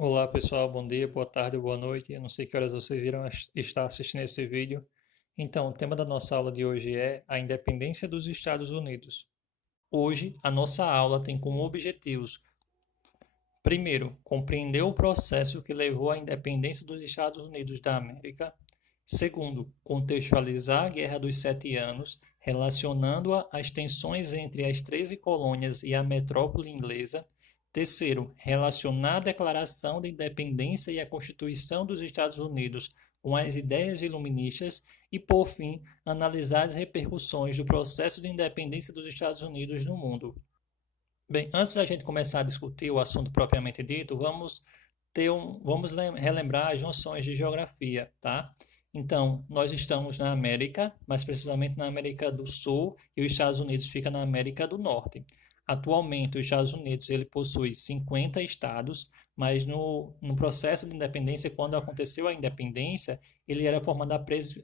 Olá pessoal, bom dia, boa tarde, boa noite. Eu não sei que horas vocês irão estar assistindo esse vídeo. Então, o tema da nossa aula de hoje é a independência dos Estados Unidos. Hoje, a nossa aula tem como objetivos: primeiro, compreender o processo que levou à independência dos Estados Unidos da América. Segundo, contextualizar a Guerra dos Sete Anos, relacionando-a às tensões entre as 13 colônias e a metrópole inglesa. Terceiro, relacionar a Declaração de Independência e a Constituição dos Estados Unidos com as ideias iluministas. E, por fim, analisar as repercussões do processo de independência dos Estados Unidos no mundo. Bem, antes da gente começar a discutir o assunto propriamente dito, vamos relembrar as noções de geografia, tá? Então, nós estamos na América, mais precisamente na América do Sul, e os Estados Unidos fica na América do Norte. Atualmente, os Estados Unidos ele possui 50 estados, mas no processo de independência, quando aconteceu a independência, ele era formado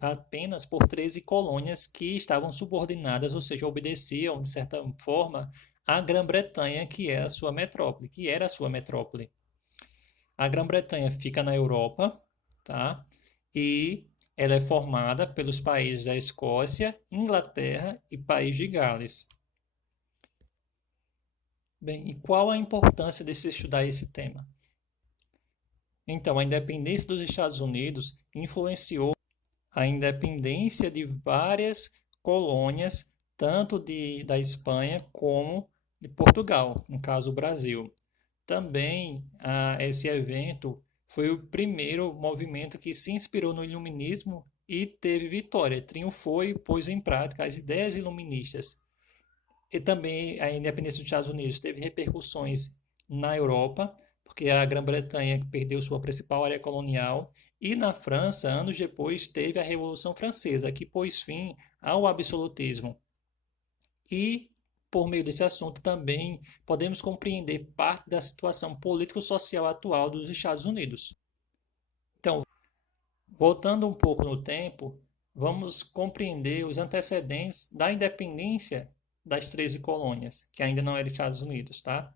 apenas por 13 colônias que estavam subordinadas, ou seja, obedeciam, de certa forma, à Grã-Bretanha, que é a sua metrópole, que era a sua metrópole. A Grã-Bretanha fica na Europa, tá? E ela é formada pelos países da Escócia, Inglaterra e País de Gales. Bem, e qual a importância de se estudar esse tema? Então, a independência dos Estados Unidos influenciou a independência de várias colônias, tanto da Espanha como de Portugal, no caso o Brasil. Também esse evento foi o primeiro movimento que se inspirou no iluminismo e teve vitória, triunfou e pôs em prática as ideias iluministas. E também a independência dos Estados Unidos teve repercussões na Europa, porque a Grã-Bretanha perdeu sua principal área colonial, e na França, anos depois, teve a Revolução Francesa, que pôs fim ao absolutismo. E, por meio desse assunto, também podemos compreender parte da situação político-social atual dos Estados Unidos. Então, voltando um pouco no tempo, vamos compreender os antecedentes da independência das 13 colônias, que ainda não eram Estados Unidos, tá?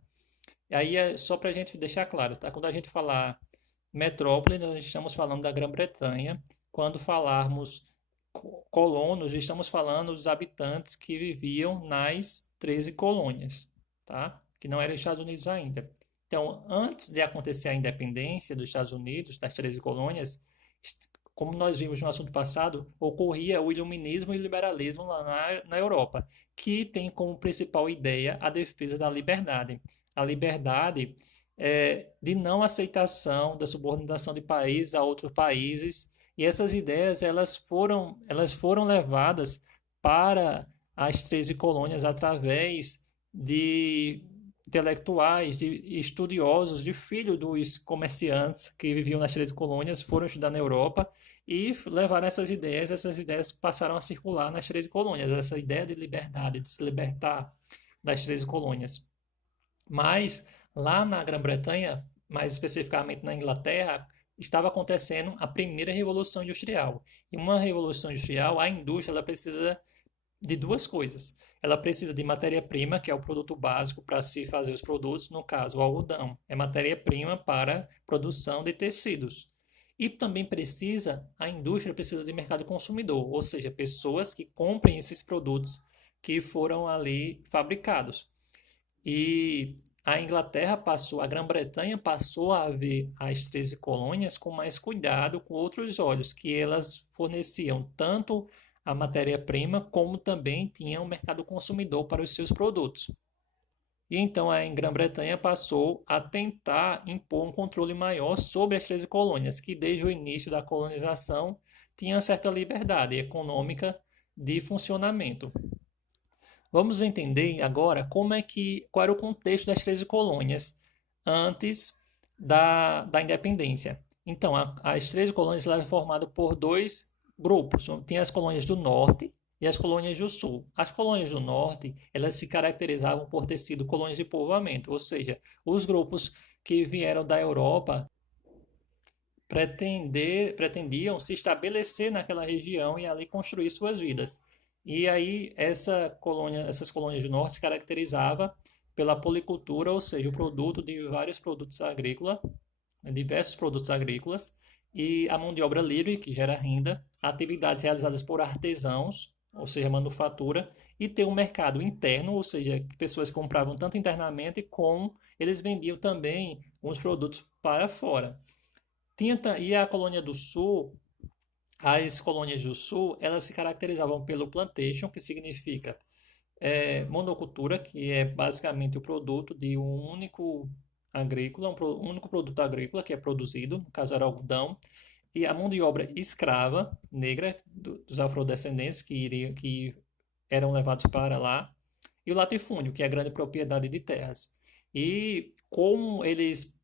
E aí é só para a gente deixar claro, tá? Quando a gente falar metrópole, nós estamos falando da Grã-Bretanha. Quando falarmos colonos, estamos falando dos habitantes que viviam nas 13 colônias, tá? Que não eram Estados Unidos ainda. Então, antes de acontecer a independência dos Estados Unidos, das 13 colônias, como nós vimos no assunto passado, ocorria o iluminismo e o liberalismo lá na Europa, que tem como principal ideia a defesa da liberdade. A liberdade de não aceitação da subordinação de países a outros países, e essas ideias elas foram levadas para as 13 colônias através de intelectuais, de estudiosos, de filhos dos comerciantes que viviam nas 13 colônias, foram estudar na Europa e levaram essas ideias passaram a circular nas 13 colônias, essa ideia de liberdade, de se libertar das 13 colônias. Mas lá na Grã-Bretanha, mais especificamente na Inglaterra, estava acontecendo a primeira revolução industrial. E uma revolução industrial, a indústria, ela precisa de duas coisas. Ela precisa de matéria-prima, que é o produto básico para se fazer os produtos, no caso, o algodão. É matéria-prima para produção de tecidos. E também a indústria precisa de mercado consumidor, ou seja, pessoas que comprem esses produtos que foram ali fabricados. E a Grã-Bretanha passou a ver as 13 colônias com mais cuidado, com outros olhos, que elas forneciam tanto a matéria-prima como também tinham um mercado consumidor para os seus produtos. E então a Grã-Bretanha passou a tentar impor um controle maior sobre as 13 colônias, que desde o início da colonização tinham certa liberdade econômica de funcionamento. Vamos entender agora qual era o contexto das 13 colônias antes da independência. Então, as 13 colônias eram formadas por dois grupos. Tinha as colônias do norte e as colônias do sul. As colônias do norte, elas se caracterizavam por ter sido colônias de povoamento, ou seja, os grupos que vieram da Europa pretendiam se estabelecer naquela região e ali construir suas vidas. E aí essas colônias do norte se caracterizavam pela policultura, ou seja, o produto de vários produtos agrícolas, diversos produtos agrícolas, e a mão de obra livre, que gera renda, atividades realizadas por artesãos, ou seja, manufatura, e ter um mercado interno, ou seja, pessoas compravam tanto internamente como eles vendiam também os produtos para fora. E a colônia do Sul, as colônias do Sul, elas se caracterizavam pelo plantation, que significa monocultura, que é basicamente o produto de um único agrícola, um único produto agrícola que é produzido, no caso era algodão, e a mão de obra escrava, negra, dos afrodescendentes que eram levados para lá, e o latifúndio, que é a grande propriedade de terras. E como eles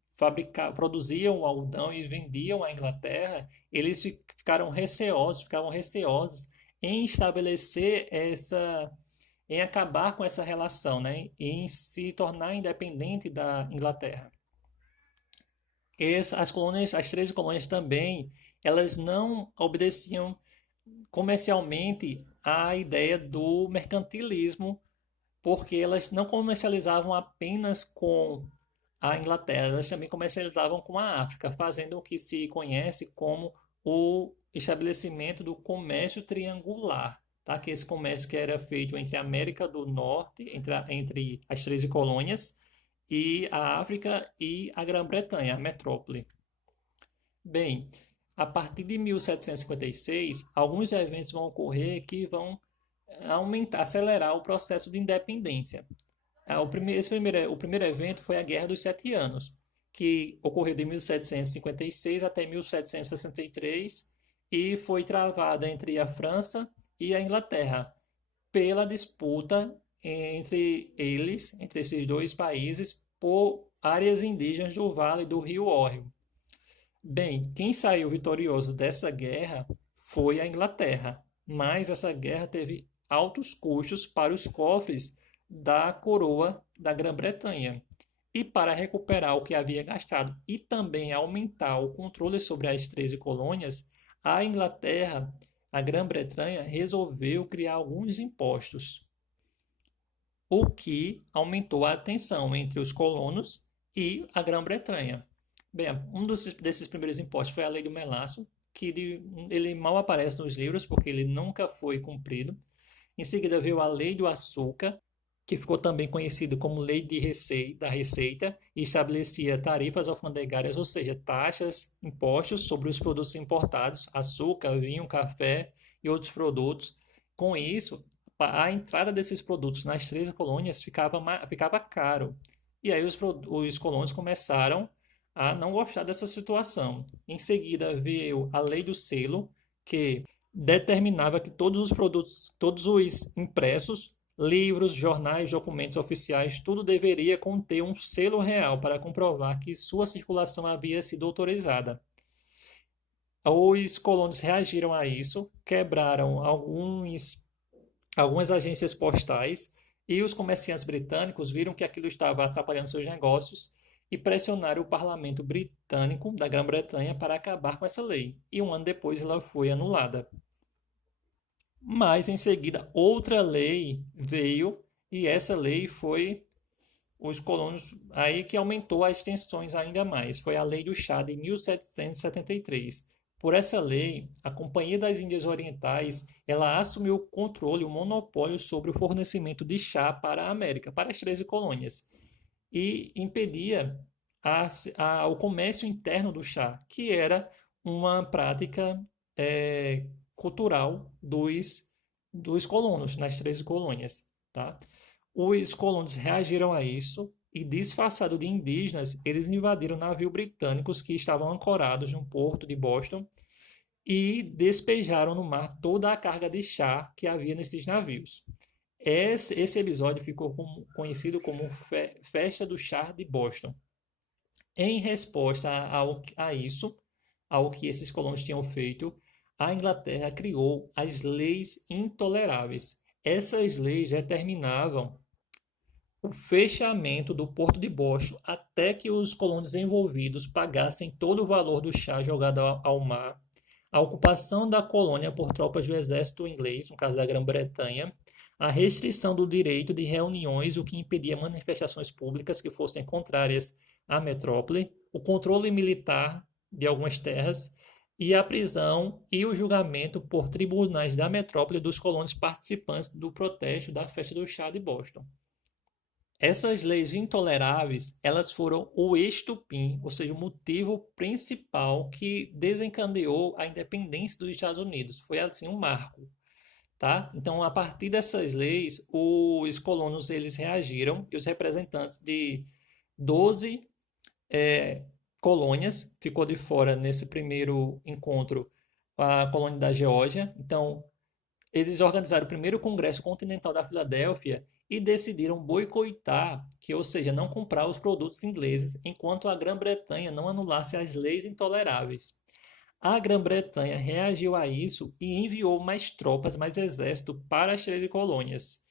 produziam o algodão e vendiam à Inglaterra, eles ficavam receosos em estabelecer em acabar com essa relação, né? Em se tornar independente da Inglaterra. As 13 colônias também, elas não obedeciam comercialmente à ideia do mercantilismo, porque elas não comercializavam apenas com a Inglaterra, elas também comercializavam com a África, fazendo o que se conhece como o estabelecimento do comércio triangular, tá? Que esse comércio que era feito entre a América do Norte, entre as 13 colônias, e a África e a Grã-Bretanha, a metrópole. Bem, a partir de 1756, alguns eventos vão ocorrer que vão acelerar o processo de independência. O primeiro evento foi a Guerra dos Sete Anos, que ocorreu de 1756 até 1763 e foi travada entre a França e a Inglaterra pela disputa entre esses dois países, por áreas indígenas do Vale do Rio Ohio. Bem, quem saiu vitorioso dessa guerra foi a Inglaterra, mas essa guerra teve altos custos para os cofres da coroa da Grã-Bretanha. E para recuperar o que havia gastado e também aumentar o controle sobre as 13 colônias, a Inglaterra, a Grã-Bretanha, resolveu criar alguns impostos, o que aumentou a tensão entre os colonos e a Grã-Bretanha. Bem, desses primeiros impostos foi a Lei do Melaço, que ele mal aparece nos livros porque ele nunca foi cumprido. Em seguida veio a Lei do Açúcar, que ficou também conhecido como Lei da Receita, e estabelecia tarifas alfandegárias, ou seja, taxas, impostos sobre os produtos importados, açúcar, vinho, café e outros produtos. Com isso, a entrada desses produtos nas 13 colônias ficava caro. E aí os colonos começaram a não gostar dessa situação. Em seguida veio a Lei do Selo, que determinava que todos os produtos, todos os impressos, livros, jornais, documentos oficiais, tudo deveria conter um selo real para comprovar que sua circulação havia sido autorizada. Os colonos reagiram a isso, quebraram algumas agências postais e os comerciantes britânicos viram que aquilo estava atrapalhando seus negócios e pressionaram o parlamento britânico da Grã-Bretanha para acabar com essa lei. E um ano depois ela foi anulada. Mas em seguida outra lei veio e essa lei foi os colonos aí que aumentou as tensões ainda mais. Foi a Lei do Chá de 1773. Por essa lei, a Companhia das Índias Orientais, ela assumiu o controle, o monopólio sobre o fornecimento de chá para a América, para as 13 colônias, e impedia o comércio interno do chá, que era uma prática cultural dos colonos, nas 13 colônias. Tá? Os colonos reagiram a isso e, disfarçado de indígenas, eles invadiram navios britânicos que estavam ancorados no porto de Boston e despejaram no mar toda a carga de chá que havia nesses navios. Esse episódio ficou conhecido como Festa do Chá de Boston. Em resposta a isso, ao que esses colonos tinham feito, a Inglaterra criou as Leis Intoleráveis. Essas leis determinavam o fechamento do porto de Boston até que os colonos envolvidos pagassem todo o valor do chá jogado ao mar, a ocupação da colônia por tropas do exército inglês, no caso da Grã-Bretanha, a restrição do direito de reuniões, o que impedia manifestações públicas que fossem contrárias à metrópole, o controle militar de algumas terras e a prisão e o julgamento por tribunais da metrópole dos colonos participantes do protesto da festa do chá de Boston. Essas leis intoleráveis, elas foram o estupim, ou seja, o motivo principal que desencadeou a independência dos Estados Unidos. Foi assim um marco, tá? Então, a partir dessas leis, os colonos eles reagiram e os representantes de 12 colônias, ficou de fora nesse primeiro encontro a colônia da Geórgia. Então, eles organizaram o primeiro Congresso Continental da Filadélfia e decidiram boicotar, ou seja, não comprar os produtos ingleses, enquanto a Grã-Bretanha não anulasse as leis intoleráveis. A Grã-Bretanha reagiu a isso e enviou mais tropas, mais exército para as 13 colônias.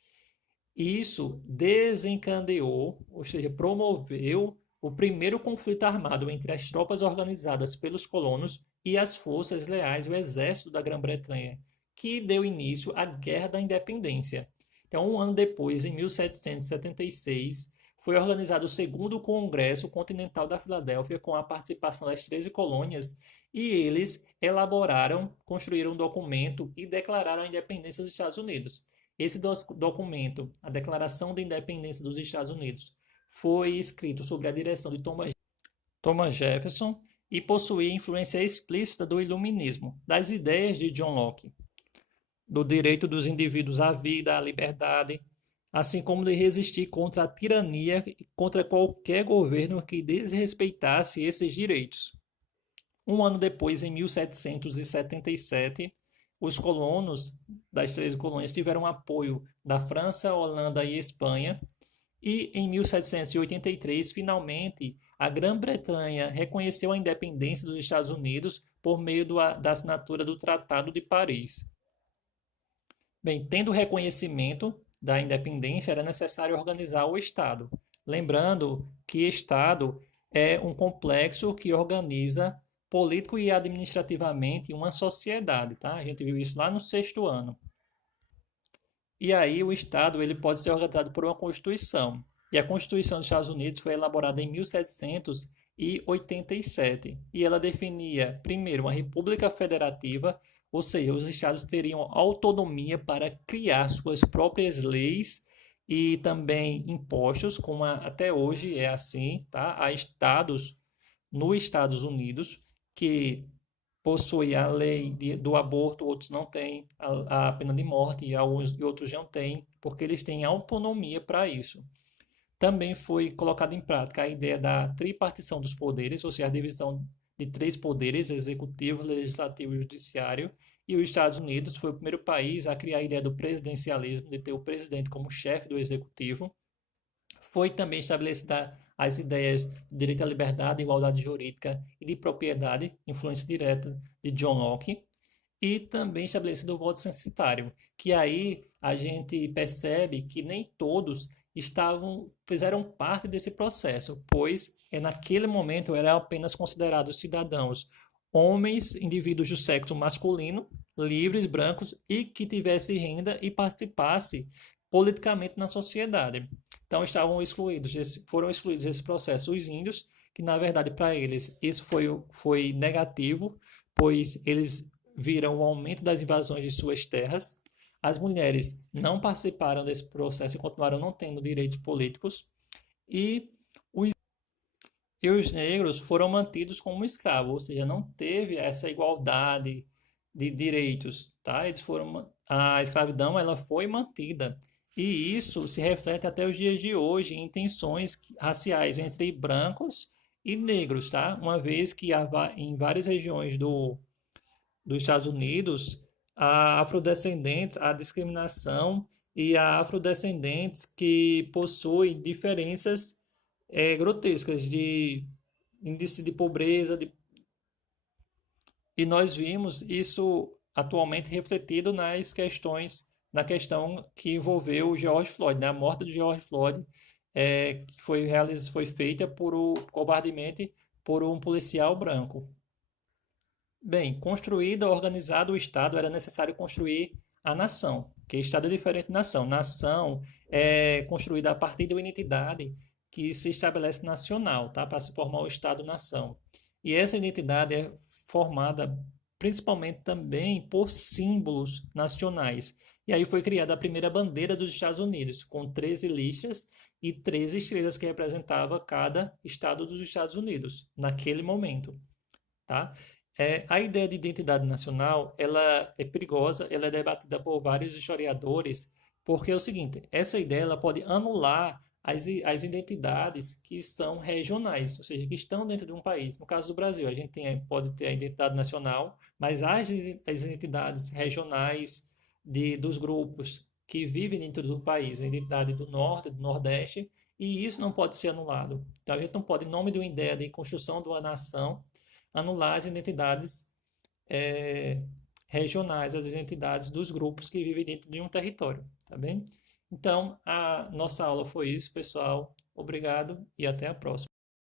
Isso desencadeou, ou seja, promoveu o primeiro conflito armado entre as tropas organizadas pelos colonos e as forças leais, o exército da Grã-Bretanha, que deu início à Guerra da Independência. Então, um ano depois, em 1776, foi organizado o segundo Congresso Continental da Filadélfia com a participação das 13 colônias e eles construíram um documento e declararam a independência dos Estados Unidos. Esse documento, a Declaração da Independência dos Estados Unidos, foi escrito sob a direção de Thomas Jefferson e possuía influência explícita do iluminismo, das ideias de John Locke, do direito dos indivíduos à vida, à liberdade, assim como de resistir contra a tirania e contra qualquer governo que desrespeitasse esses direitos. Um ano depois, em 1777, os colonos das 13 colônias tiveram apoio da França, Holanda e Espanha, e em 1783, finalmente, a Grã-Bretanha reconheceu a independência dos Estados Unidos por meio da assinatura do Tratado de Paris. Bem, tendo o reconhecimento da independência, era necessário organizar o Estado. Lembrando que Estado é um complexo que organiza político e administrativamente uma sociedade, tá? A gente viu isso lá no 6º ano. E aí o Estado ele pode ser organizado por uma Constituição. E a Constituição dos Estados Unidos foi elaborada em 1787. E ela definia, primeiro, uma república federativa, ou seja, os estados teriam autonomia para criar suas próprias leis e também impostos, como até hoje é assim, tá? Há estados nos Estados Unidos que possuem a lei do aborto, outros não têm, a pena de morte e outros não têm, porque eles têm autonomia para isso. Também foi colocada em prática a ideia da tripartição dos poderes, ou seja, a divisão de 3 poderes, executivo, legislativo e judiciário, e os Estados Unidos foi o primeiro país a criar a ideia do presidencialismo, de ter o presidente como chefe do executivo. Foi também estabelecida as ideias de direito à liberdade, igualdade jurídica e de propriedade, influência direta de John Locke, e também estabelecido o voto censitário, que aí a gente percebe que nem todos fizeram parte desse processo, pois naquele momento eram apenas considerados cidadãos homens, indivíduos do sexo masculino, livres, brancos e que tivesse renda e participasse politicamente na sociedade. Então foram excluídos desse processo os índios, que na verdade para eles isso foi negativo, pois eles viram o aumento das invasões de suas terras. As mulheres não participaram desse processo e continuaram não tendo direitos políticos. E os negros foram mantidos como escravos, ou seja, não teve essa igualdade de direitos, tá? A escravidão ela foi mantida. E isso se reflete até os dias de hoje em tensões raciais entre brancos e negros, tá? Uma vez que em várias regiões dos Estados Unidos, a discriminação e há afrodescendentes que possuem diferenças grotescas de índice de pobreza, e nós vimos isso atualmente refletido na questão que envolveu o George Floyd, né? A morte de George Floyd, que foi feita covardemente por um policial branco. Bem, organizado o Estado, era necessário construir a nação, que Estado é diferente de nação. Nação é construída a partir de uma identidade que se estabelece nacional, tá? Para se formar o Estado-nação. E essa identidade é formada principalmente também por símbolos nacionais. E aí foi criada a primeira bandeira dos Estados Unidos, com 13 listras e 13 estrelas que representava cada estado dos Estados Unidos, naquele momento, tá? A ideia de identidade nacional, ela é perigosa, ela é debatida por vários historiadores, porque é o seguinte, essa ideia ela pode anular as identidades que são regionais, ou seja, que estão dentro de um país. No caso do Brasil, a gente pode ter a identidade nacional, mas as identidades regionais dos grupos que vivem dentro do país, a identidade do Norte, do Nordeste, e isso não pode ser anulado. Então, a gente não pode, em nome de uma ideia de construção de uma nação, anular as identidades regionais, as identidades dos grupos que vivem dentro de um território, tá bem? Então, a nossa aula foi isso, pessoal. Obrigado e até a próxima.